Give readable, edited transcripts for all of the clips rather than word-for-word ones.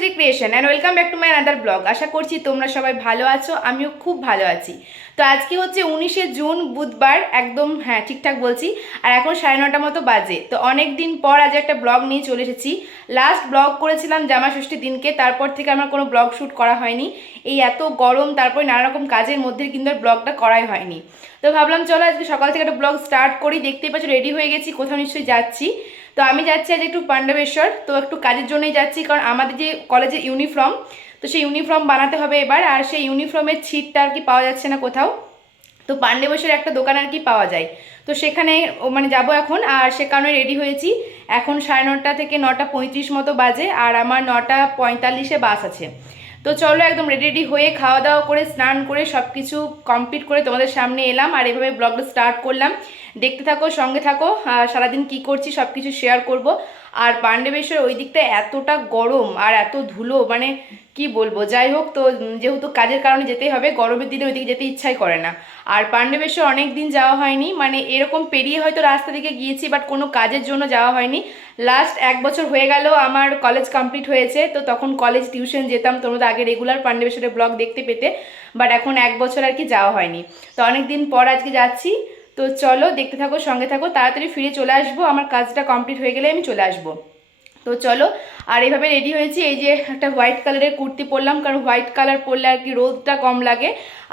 Tanushree creation and welcome back to my another blog. আশা করছি তোমরা সবাই ভালো আছো, আমিও খুব ভালো আছি। তো আজকে হচ্ছে 19শে জুন বুধবার, একদম হ্যাঁ ঠিকঠাক বলছি। আর এখন 9:30 মতো বাজে। তো অনেক দিন পর আজ একটা ব্লগ নিয়ে চলে এসেছি। লাস্ট ব্লগ করেছিলাম জামা ষষ্ঠীর দিনকে, তারপর থেকে আমার কোনো ব্লগ শ্যুট করা হয়নি। এই এত গরম, তারপরে নানা রকম কাজের মধ্যে কিন্তু আর ব্লগটা করাই হয়নি। তো ভাবলাম চলো আজকে সকাল থেকে একটা ব্লগ স্টার্ট করি। দেখতেই পাচ্ছ রেডি হয়ে গেছি, কোথাও নিশ্চয়ই যাচ্ছি। তো আমি যাচ্ছি আজ একটু পাণ্ডবেশ্বর, তো একটু কাজের জন্যই যাচ্ছি, কারণ আমাদের যে কলেজের ইউনিফর্ম, তো সেই ইউনিফর্ম বানাতে হবে এবার। আর সেই ইউনিফর্মের ছিটটা আর কি পাওয়া যাচ্ছে না কোথাও। তো পাণ্ডবেশ্বর একটা দোকান আর কি পাওয়া যায়, তো সেখানে মানে যাবো এখন। আর সে কারণে রেডি হয়েছি। এখন 9:30 থেকে 9:35 মতো বাজে, আর আমার 9:45-এ বাস আছে। তো চলো একদম রেডি রেডি হয়ে খাওয়া দাওয়া করে স্নান করে সব কিছু কমপ্লিট করে তোমাদের সামনে এলাম, আর এভাবে ব্লগটা স্টার্ট করলাম। দেখতে থাকো, সঙ্গে থাকো। সারাদিন কি করছি সব কিছু শেয়ার করব। আর পাণ্ডবেশ্বর ওই দিকটা এতটা গরম আর এত ধুলো, মানে কি বলবো। যাই হোক, তো যেহেতু কাজের কারণে যেতেই হবে, গরমের দিনে ওইদিকে যেতে ইচ্ছাই করে না। আর পাণ্ডবেশ্বর অনেক দিন যাওয়া হয়নি, মানে এরকম পেরিয়ে হয়তো রাস্তা দিকে গিয়েছি, বাট কোনো কাজের জন্য যাওয়া হয়নি। লাস্ট 1 বছর হয়ে গেল আমার কলেজ কমপ্লিট হয়েছে, তো তখন কলেজ টিউশন যেতাম, তোমরা তো আগে রেগুলার পাণ্ডবেশ্বরের ব্লগ দেখতে পেতে। বাট এখন 1 বছর আর কি যাওয়া হয়নি। তো অনেক দিন পর আজকে যাচ্ছি। তো চলো দেখতে থাকো, সঙ্গে থাকো। তাড়াতাড়ি ফিরে চলে আসবো, আমার কাজটা কমপ্লিট হয়ে গেলে আমি চলে আসবো। তো চলো। আর এইভাবে রেডি হয়েছি, এই যে একটা হোয়াইট কালারের কুর্তি পরলাম, কারণ হোয়াইট কালার পরলে আর কি রোদটা কম লাগে।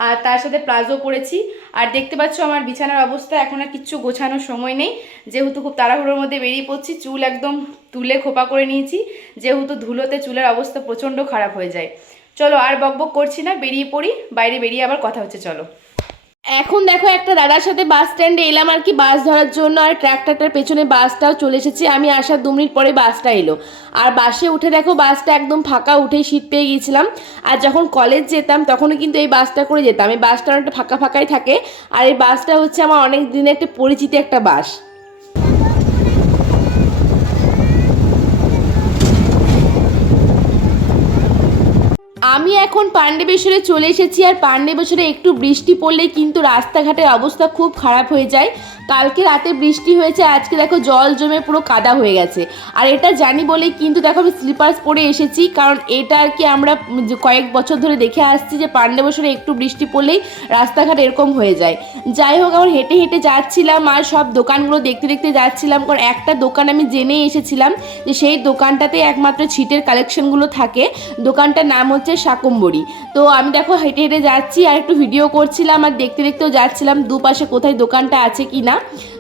আর তার সাথে প্লাজো পরেছি। আর দেখতে পাচ্ছ আমার বিছানার অবস্থা, এখন আর কিচ্ছু গোছানোর সময় নেই, যেহেতু খুব তাড়াহুড়োর মধ্যে বেরিয়ে পড়ছি। চুল একদম তুলে খোপা করে নিয়েছি, যেহেতু ধুলোতে চুলের অবস্থা প্রচণ্ড খারাপ হয়ে যায়। চলো আর বকবক করছি না, বেরিয়ে পড়ি। বাইরে বেরিয়ে আবার কথা হচ্ছে, চলো। এখন দেখো একটা দাদার সাথে বাস স্ট্যান্ডে এলাম আর কি বাস ধরার জন্য, আর ট্রাক্টরটার পেছনে বাসটাও চলে এসেছে। আমি আসার 2 মিনিট পরে বাসটা এলো। আর বাসে উঠে দেখো বাসটা একদম ফাঁকা, উঠেই সিট পেয়ে গিয়েছিলাম। আর যখন কলেজ যেতাম তখনও কিন্তু এই বাসটা করে যেতাম। এই বাসটা অনেকটা ফাঁকা ফাঁকাই থাকে। আর এই বাসটা হচ্ছে আমার অনেক দিনের একটা পরিচিত একটা বাস। আমি এখন পাণ্ডবেশ্বরে চলে এসেছি। আর পাণ্ডবেশ্বরে একটু বৃষ্টি পড়লেই কিন্তু রাস্তাঘাটের অবস্থা খুব খারাপ হয়ে যায়। কালকে রাতে বৃষ্টি হয়েছে, আজকে দেখো জল জমে পুরো কাদা হয়ে গেছে। আর এটা জানি বলেই কিন্তু দেখো আমি স্লিপার্স পরে এসেছি, কারণ এটা আর কি আমরা কয়েক বছর ধরে দেখে আসছি যে পাণ্ডবেশ্বরে একটু বৃষ্টি পড়লেই রাস্তাঘাট এরকম হয়ে যায়। যাই হোক, আমার হেঁটে হেঁটে যাচ্ছিলাম আর সব দোকানগুলো দেখতে দেখতে যাচ্ছিলাম, কারণ একটা দোকান আমি জেনে এসেছিলাম যে সেই দোকানটাতে একমাত্র ছিটের কালেকশনগুলো থাকে। দোকানটার নাম হচ্ছে শাকম্বরী। তো আমি দেখো হেঁটে হেঁটে যাচ্ছি আর একটু ভিডিও করছিলাম, আর দেখতে দেখতেও যাচ্ছিলাম দুপাশে কোথায় দোকানটা আছে কি না।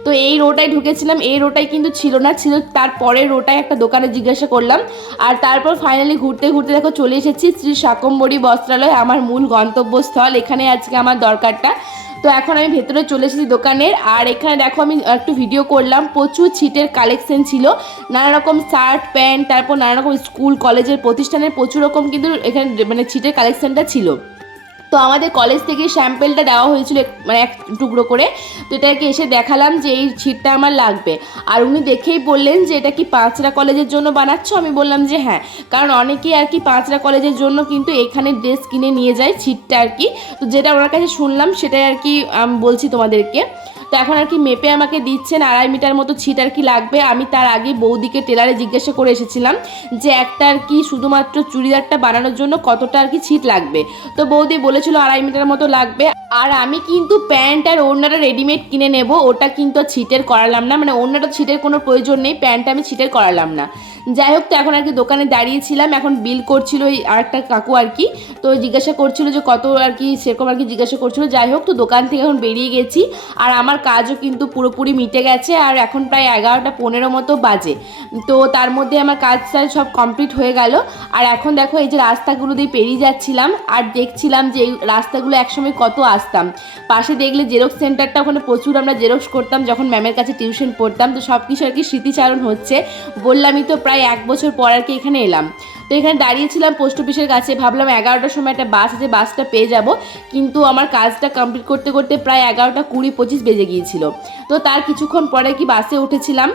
তো এই রোটায় ঢুকেছিলাম, এই রোটায় কিন্তু ছিল না, ছিল তারপরে রোটায় একটা দোকানে জিজ্ঞাসা করলাম। আর তারপর ফাইনালি ঘুরতে ঘুরতে দেখো চলে এসেছি শ্রী শাকম্বরী বস্ত্রালয়, আমার মূল গন্তব্যস্থল। এখানে আজকে আমার দরকারটা। তো এখন আমি ভেতরে চলে এসেছি দোকানের। আর এখানে দেখো আমি একটু ভিডিও করলাম, প্রচুর ছিটের কালেকশন ছিল, নানা রকম শার্ট প্যান্ট, তারপর নানা রকম স্কুল কলেজের প্রতিষ্ঠানের প্রচুর রকম কিন্তু এখানে মানে ছিটের কালেকশনটা ছিল। তো আমাদের কলেজ থেকে স্যাম্পেলটা দেওয়া হয়েছিল মানে এক টুকরো করে। তো এটাকে এসে দেখালাম যে এই ছিটটা আমার লাগবে। আর উনি দেখেই বললেন যে এটা কি পাঁচরা কলেজের জন্য বানাচ্ছ? আমি বললাম যে হ্যাঁ, কারণ অনেকেই আর কি পাঁচরা কলেজের জন্য কিন্তু এখানে ড্রেস কিনে নিয়ে যায় ছিটটা আর কি। তো যেটা ওনার কাছে শুনলাম সেটাই আর কি আমি বলছি তোমাদেরকে। তো এখন আর কি মেপে আমাকে দিচ্ছেন, 2.5 মিটার মতো ছিট আর কি লাগবে। আমি তার আগে বৌদিকে টেলারে জিজ্ঞাসা করে এসেছিলাম যে একটা আর কি শুধুমাত্র চুড়িদারটা বানানোর জন্য কতটা আর কি ছিট লাগবে। তো বৌদি বলেছিল 2.5 মিটার মতো লাগবে। আর আমি কিন্তু প্যান্ট আর ওড়নাটা রেডিমেড কিনে নেব, ওটা কিন্তু ছিটের করালাম না, মানে ওড়নাটা ছিটের কোনো প্রয়োজন নেই, প্যান্টটা আমি ছিটের করালাম না। যাই হোক, তো এখন আর কি দোকানে দাঁড়িয়েছিলাম, এখন বিল করছিল এই আরেকটা কাকু আর কি। তো জিজ্ঞাসা করছিল যে কত আর কি, সেরকম আর কি জিজ্ঞাসা করছিল। যাই হোক, তো দোকান থেকে এখন বেরিয়ে গেছি। আর আমার কাজও কিন্তু পুরোপুরি মিটে গেছে, আর এখন প্রায় 11:15 মতো বাজে। তো তার মধ্যে আমার কাজটা সব কমপ্লিট হয়ে গেল। আর এখন দেখো এই যে রাস্তাগুলো দিয়ে পেরিয়ে যাচ্ছিলাম, আর দেখছিলাম যে এই রাস্তাগুলো একসময় কত আসতাম। পাশে দেখলে জেরক্স সেন্টারটা, ওখানে প্রচুর আমরা জেরক্স করতাম যখন ম্যামের কাছে টিউশন পড়তাম। তো সব কিছু আর কি স্মৃতিচারণ হচ্ছে। বললামই তো প্রায় 1 বছর পর আর কি এখানে এলাম। তো এখানে দাঁড়িয়েছিলাম পোস্ট অফিসের কাছে, ভাবলাম 11টার সময় একটা বাস আছে, বাসটা পেয়ে যাব। কিন্তু আমার কাজটা কমপ্লিট করতে করতে প্রায় 11:20-25 বেজে গিয়েছিল। তো তার কিছুক্ষণ পরে কি বাসে উঠেছিলাম।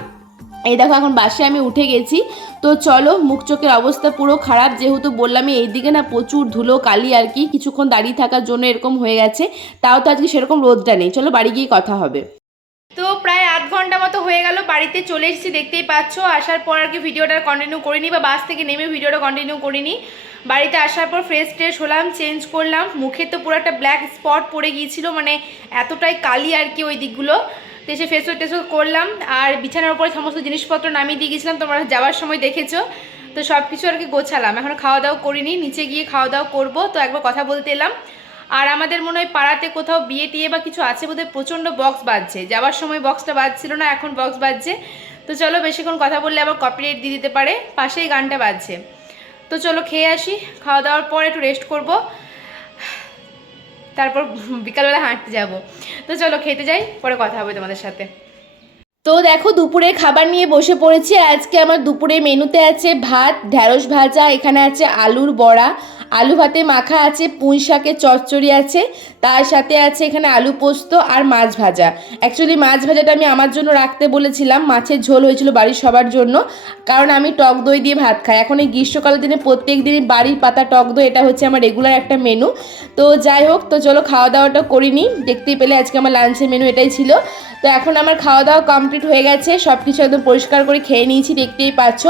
এই দেখো এখন বাসে আমি উঠে গেছি। তো চলো, মুখ চোখের অবস্থা পুরো খারাপ, যেহেতু বললামই এইদিকে না প্রচুর ধুলো কালি আর কি, কিছুক্ষণ দাঁড়িয়ে থাকার জন্য এরকম হয়ে গেছে। তাও তো আজকে সেরকম রোদটা নেই। চলো বাড়ি গিয়ে কথা হবে। তো প্রায় আধ ঘন্টা মতো হয়ে গেল, বাড়িতে চলে এসেছি, দেখতেই পাচ্ছ। আসার পর আর কি ভিডিওটা কন্টিনিউ করিনি, বা বাস থেকে নেমে ভিডিওটা কন্টিনিউ করিনি। বাড়িতে আসার পর ফ্রেশ ট্রেশ হলাম, চেঞ্জ করলাম। মুখে তো পুরো একটা ব্ল্যাক স্পট পড়ে গিয়েছিল, মানে এতটাই কালি আর কি ওই দিকগুলো। তো এসে ফেস টেস করলাম, আর বিছানার উপরে সমস্ত জিনিসপত্র নামিয়ে দিয়ে গেছিলাম, তোমরা যাওয়ার সময় দেখেছো। তো সব কিছু আর কি গোছালাম, এখন খাওয়া দাওয়া করিনি, নিচে গিয়ে খাওয়া দাওয়া করবো। তো একবার কথা বলতে এলাম। আর আমাদের মনে হয় পাড়াতে কোথাও বিয়ে টিয়ে বা কিছু আছে বোধহয়, প্রচণ্ড বক্স বাজছে। যাওয়ার সময় বক্সটা বাজছিল না, এখন বক্স বাজছে। তো চলো, বেশিক্ষণ কথা বললে আবার কপিরাইট দিয়ে দিতে পারে, পাশেই গানটা বাজছে। তো চলো খেয়ে আসি, খাওয়া দাওয়ার পর একটু রেস্ট করব, তারপর বিকালবেলা হাঁটতে যাব। তো চলো খেতে যাই, পরে কথা হবে তোমাদের সাথে। তো দেখো দুপুরে খাবার নিয়ে বসে পড়েছি। আজকে আমার দুপুরে মেনুতে আছে ভাত, ঢ্যাঁড়স ভাজা, এখানে আছে আলুর বড়া, আলু ভাতে মাখা আছে, পুঁই শাকের চচ্চড়ি আছে, তার সাথে আছে এখানে আলু পোস্ত আর মাছ ভাজা। অ্যাকচুয়ালি মাছ ভাজাটা আমি আমার জন্য রাখতে বলেছিলাম, মাছের ঝোল হয়েছিল বাড়ির সবার জন্য, কারণ আমি টক দই দিয়ে ভাত খাই। এখন এই গ্রীষ্মকালের দিনে প্রত্যেক দিনই বাড়ির পাতা টক দই, এটা হচ্ছে আমার রেগুলার একটা মেনু। তো যাই হোক, তো চলো খাওয়া দাওয়াটা করিনি। দেখতেই পেলে আজকে আমার লাঞ্চের মেনু এটাই ছিল। তো এখন আমার খাওয়া দাওয়া কমপ্লিট হয়ে গেছে, সব কিছু একদম পরিষ্কার করে খেয়ে নিয়েছি, দেখতেই পাচ্ছ।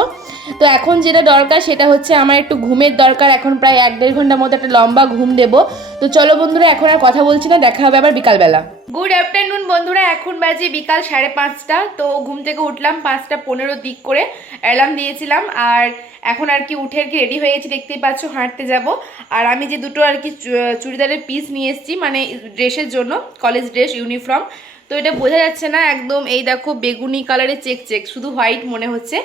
তো এখন যেটা দরকার সেটা হচ্ছে আমার একটু ঘুমের দরকার, এখন প্রায় 1-1.5 ঘন্টার মতো একটা লম্বা ঘুম দেবো। তো চলো বন্ধুরা, এখন আর কথা বলছি না, দেখা হবে আবার বিকালবেলা। গুড আফটারনুন বন্ধুরা, এখন বাজে বিকাল 5:30। তো ঘুম থেকে উঠলাম 5:15 দিক করে, অ্যালার্ম দিয়েছিলাম। আর এখন আর কি উঠে আর কি রেডি হয়ে গেছি, দেখতেই পাচ্ছ, হাঁটতে যাব। আর আমি যে দুটো আর কি চুড়িদারের পিস নিয়ে এসেছি, মানে ড্রেসের জন্য, কলেজ ড্রেস, ইউনিফর্ম। তো এটা বোঝা যাচ্ছে না একদম, এই দেখো বেগুনি কালারের চেক চেক, শুধু হোয়াইট মনে হচ্ছে।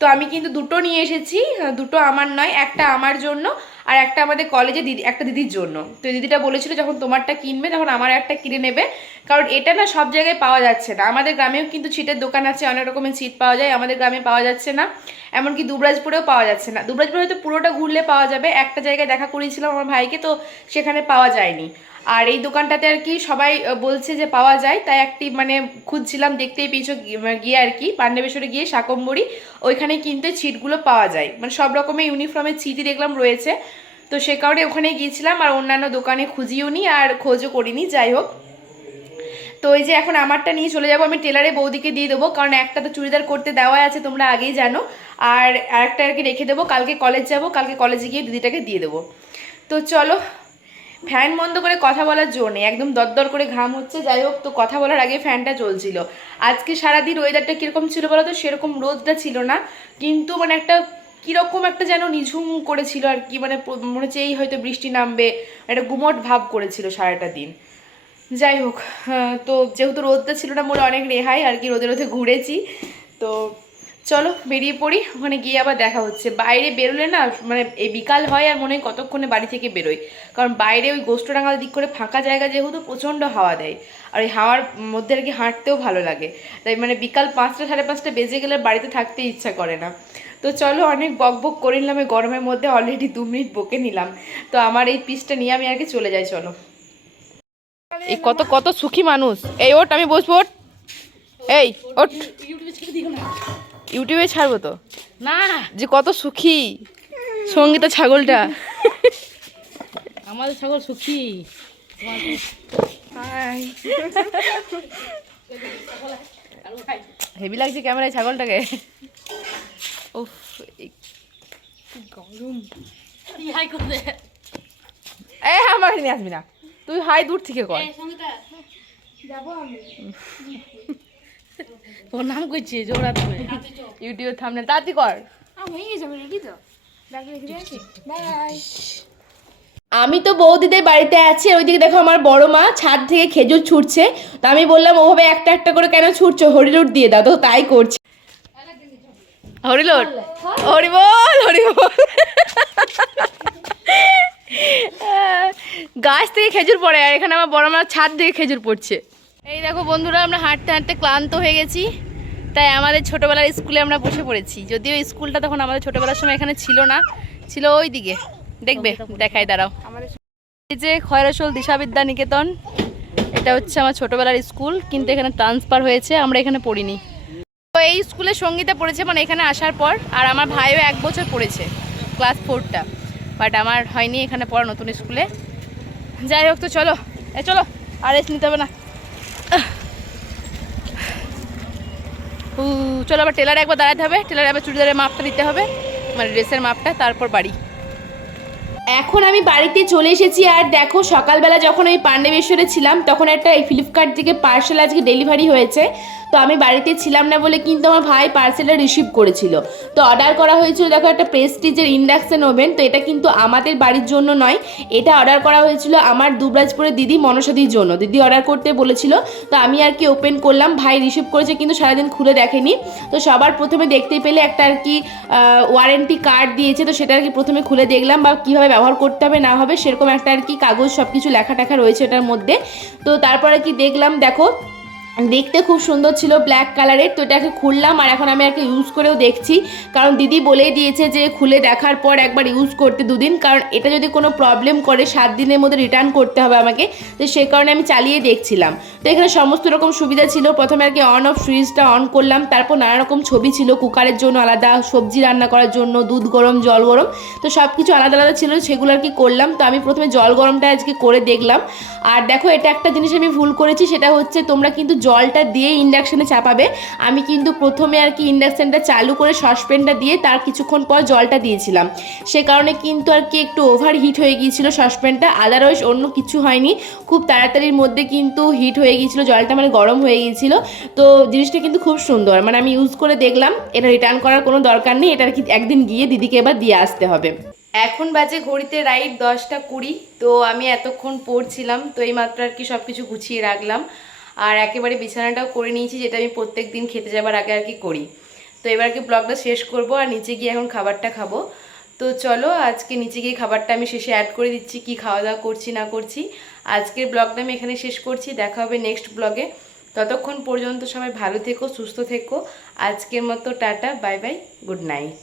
তো আমি কিন্তু দুটো নিয়ে এসেছি, দুটো আমার নয়, একটা আমার জন্য আর একটা আমাদের কলেজে একটা দিদির জন্য। তো দিদিটা বলেছিল যখন তোমারটা কিনবে তখন আমার একটা কিনে নেবে, কারণ এটা না সব জায়গায় পাওয়া যাচ্ছে না। আমাদের গ্রামেও কিন্তু ছিটের দোকান আছে, অনেক রকমের ছিট পাওয়া যায়, আমাদের গ্রামে পাওয়া যাচ্ছে না। এমনকি দুবরাজপুরেও পাওয়া যাচ্ছে না। দুবরাজপুরে হয়তো পুরোটা ঘুরলে পাওয়া যাবে, একটা জায়গায় দেখা করিয়েছিলাম আমার ভাইকে, তো সেখানে পাওয়া যায়নি। আর এই দোকানটাতে আর কি সবাই বলছে যে পাওয়া যায়, তাই একটি মানে খুঁজছিলাম, দেখতেই পেয়েছো গিয়ে আর কি, পাণ্ডবেশ্বরে গিয়ে শাকম্বরী ওইখানে কিন্তু ছিটগুলো পাওয়া যায়, মানে সব রকমের ইউনিফর্মের ছিটই দেখলাম রয়েছে। তো সে কারণে ওখানে গিয়েছিলাম, আর অন্যান্য দোকানে খুঁজিও নি আর খোঁজও করিনি। যাই হোক, তো এই যে এখন আমারটা নিয়ে চলে যাবো, আমি টেলারে বৌদিকে দিয়ে দেবো, কারণ একটা তো চুড়িদার করতে দেওয়া আছে, তোমরা আগেই জানো। আর আরেকটা আর কি রেখে দেবো, কালকে কলেজ যাব, কালকে কলেজে গিয়ে দিদিটাকে দিয়ে দেবো। তো চলো, ফ্যান বন্ধ করে কথা বলার জো নেই, একদম দরদর করে ঘাম হচ্ছে। যাই হোক, তো কথা বলার আগে ফ্যানটা চলছিল। আজকে সারাদিন ওয়েদারটা কীরকম ছিল বলো তো, সেরকম রোদটা ছিল না, কিন্তু মানে একটা কীরকম একটা যেন নিঝুম করেছিল আর কি, মানে মনে হচ্ছে এই হয়তো বৃষ্টি নামবে, একটা গুমট ভাব করেছিল সারাটা দিন। যাই হোক, তো যেহেতু রোদটা ছিল না, মোরে অনেক রেহাই আর কি, রোদে রোদে ঘুরেছি। তো চলো বেরিয়ে পড়ি, ওখানে গিয়ে আবার দেখা হচ্ছে। বাইরে বেরোলে না মানে এই বিকাল হয় আর মনে হয় কতক্ষণে বাড়ি থেকে বেরোই, কারণ বাইরে ওই গোষ্ঠটাঙ্গাল দিক করে ফাঁকা জায়গা যেহেতু প্রচণ্ড হাওয়া দেয়, আর ওই হাওয়ার মধ্যে আর কি হাঁটতেও ভালো লাগে। তাই মানে বিকাল 5টা 5:30 বেজে গেলে বাড়িতে থাকতে ইচ্ছা করে না। তো চলো, অনেক বক বক করে নিলাম এই গরমের মধ্যে, অলরেডি 2 মিনিট বকে নিলাম। তো আমার এই পিসটা নিয়ে আমি আর কি চলে যাই। চলো, এই কত কত সুখী মানুষ। এই ওঠ, আমি বসবো, ওঠ, এই ওঠ, ইউটিউবে ছাড়বো তো না, যে কত সুখী সঙ্গীতা ছাগলটা, আমাদের ছাগল সুখী। হেভি লাগছে ক্যামেরায় ছাগলটাকে। উফ, গরম। হাই করে এই আমার নিয়ে আসবি না তুই, হাই দূর থেকে কর। ওর নাম করছে জোড়া ধরে ইউটিউবে থামনে তাড়াতাড়ি কর। আমি তো বৌদিদের বাড়িতে আছি, ওইদিকে দেখো আমার বড় মা ছাদ থেকে খেজুর ছুটছে। তো আমি বললাম ওভাবে একটা একটা করে কেন ছুটছো, হরিলুট দিয়ে দাও, তো তাই করছে। হরিলুট, হরিবল হরিবল। গাছ থেকে খেজুর পড়ে, আর এখানে আমার বড় মা ছাদ থেকে খেজুর পড়ছে। এই দেখো বন্ধুরা, আমরা হাঁটতে হাঁটতে ক্লান্ত হয়ে গেছি, তাই আমাদের ছোটোবেলার স্কুলে আমরা বসে পড়েছি। যদিও স্কুলটা তখন আমাদের ছোটোবেলার সময় এখানে ছিল না, ছিল ওই দিকে, দেখবে দেখাই দাঁড়াও। এই যে খয়রাশোল দিশাবিদ্যা নিকেতন, এটা হচ্ছে আমার ছোটোবেলার স্কুল, কিন্তু এখানে ট্রান্সফার হয়েছে, আমরা এখানে পড়িনি। তো এই স্কুলে সঙ্গীতা পড়েছে মানে এখানে আসার পর, আর আমার ভাইও 1 বছর পড়েছে, ক্লাস 4টা, বাট আমার হয়নি এখানে পড়া নতুন স্কুলে। যাই হোক, তো চলো চলো, আর রেস্ট নিতে হবে না। চলো আবার টেলারে একবার দাঁড়াতে হবে, টেলারে আবার চুড়িদারের মাপটা দিতে হবে, মানে ড্রেসের মাপটা, তারপর বাড়ি। এখন আমি বাড়িতে চলে এসেছি। আর দেখো সকালবেলা যখন আমি পাণ্ডবেশ্বরে ছিলাম তখন একটা এই ফ্লিপকার্ট থেকে পার্সেল আজকে ডেলিভারি হয়েছে। তো আমি বাড়িতে ছিলাম না বলে কিন্তু আমার ভাই পার্সেলটা রিসিভ করেছিল। তো অর্ডার করা হয়েছিল দেখো একটা প্রেস্টিজের ইন্ডাকশন ওভেন। তো এটা কিন্তু আমাদের বাড়ির জন্য নয়, এটা অর্ডার করা হয়েছিল আমার দুবরাজপুরের দিদি মনসাদির জন্য। দিদি অর্ডার করতে বলেছিল, তো আমি আর কি ওপেন করলাম। ভাই রিসিভ করেছে কিন্তু সারাদিন খুলে দেখেনি। তো সবার প্রথমে দেখতে পেলে একটা আর কি ওয়ারেন্টি কার্ড দিয়েছে, তো সেটা আর কি প্রথমে খুলে দেখলাম, বা কীভাবে ব্যবহার করতে হবে না হবে সেরকম একটা আর কি কাগজ সব কিছু লেখা টেখা রয়েছে এটার মধ্যে। তো তারপরে কি দেখলাম, দেখো দেখতে খুব সুন্দর ছিল, ব্ল্যাক কালারের। তো এটাকে খুললাম আর এখন আমি একটা ইউজ করেও দেখছি, কারণ দিদি বলেই দিয়েছে যে খুলে দেখার পর একবার ইউজ করতে 2 দিন, কারণ এটা যদি কোনো প্রবলেম করে 7 দিনের মধ্যে রিটার্ন করতে হবে আমাকে। তো সেই কারণে আমি চালিয়ে দেখছিলাম। তো এখানে সমস্ত রকম সুবিধা ছিল। প্রথমে আর কি অন অফ সুইচটা অন করলাম, তারপর নানা রকম ছবি ছিল, কুকারের জন্য আলাদা, সবজি রান্না করার জন্য, দুধ গরম, জল গরম, তো সব কিছু আলাদা আলাদা ছিল, সেগুলো আর কি করলাম। তো আমি প্রথমে জল গরমটা আজকে করে দেখলাম। আর দেখো এটা একটা জিনিস আমি ভুল করেছি, সেটা হচ্ছে তোমরা কিন্তু জলটা দিয়ে ইন্ডাকশানে চাপাবে। আমি কিন্তু প্রথমে আর কি ইন্ডাকশানটা চালু করে সসপ্যানটা দিয়ে তার কিছুক্ষণ পর জলটা দিয়েছিলাম, সে কারণে কিন্তু আর কি একটু ওভার হিট হয়ে গিয়েছিল সসপ্যানটা। আদারওয়াইজ অন্য কিছু হয়নি, খুব তাড়াতাড়ির মধ্যে কিন্তু হিট হয়ে গিয়েছিল জলটা, মানে গরম হয়ে গিয়েছিল। তো জিনিসটা কিন্তু খুব সুন্দর, মানে আমি ইউজ করে দেখলাম। এটা রিটার্ন করার কোনো দরকার নেই, এটা আর কি একদিন গিয়ে দিদিকে এবার দিয়ে আসতে হবে। এখন বাজে ঘড়িতে রাইট 10টা 20। তো আমি এতক্ষণ পড়ছিলাম, তো এইমাত্র আর কি সব কিছু গুছিয়ে রাখলাম। আর একেবারে বিছানাটাও করে নিয়েছি, যেটা আমি প্রত্যেক দিন খেতে যাবার আগে আর কি করি। তো এবার কি ব্লগটা শেষ করব আর নিচে গিয়ে এখন খাবারটা খাবো। তো চলো আজকে নিচে গিয়ে খাবারটা আমি শেষে অ্যাড করে দিচ্ছি, কি খাওয়া দাওয়া করছি না করছি। আজকের ব্লগটা আমি এখানে শেষ করছি, দেখা হবে নেক্সট ব্লগে। ততক্ষণ পর্যন্ত সবাই ভালো থেকো, সুস্থ থেকো। আজকের মতো tata, bye bye, good night.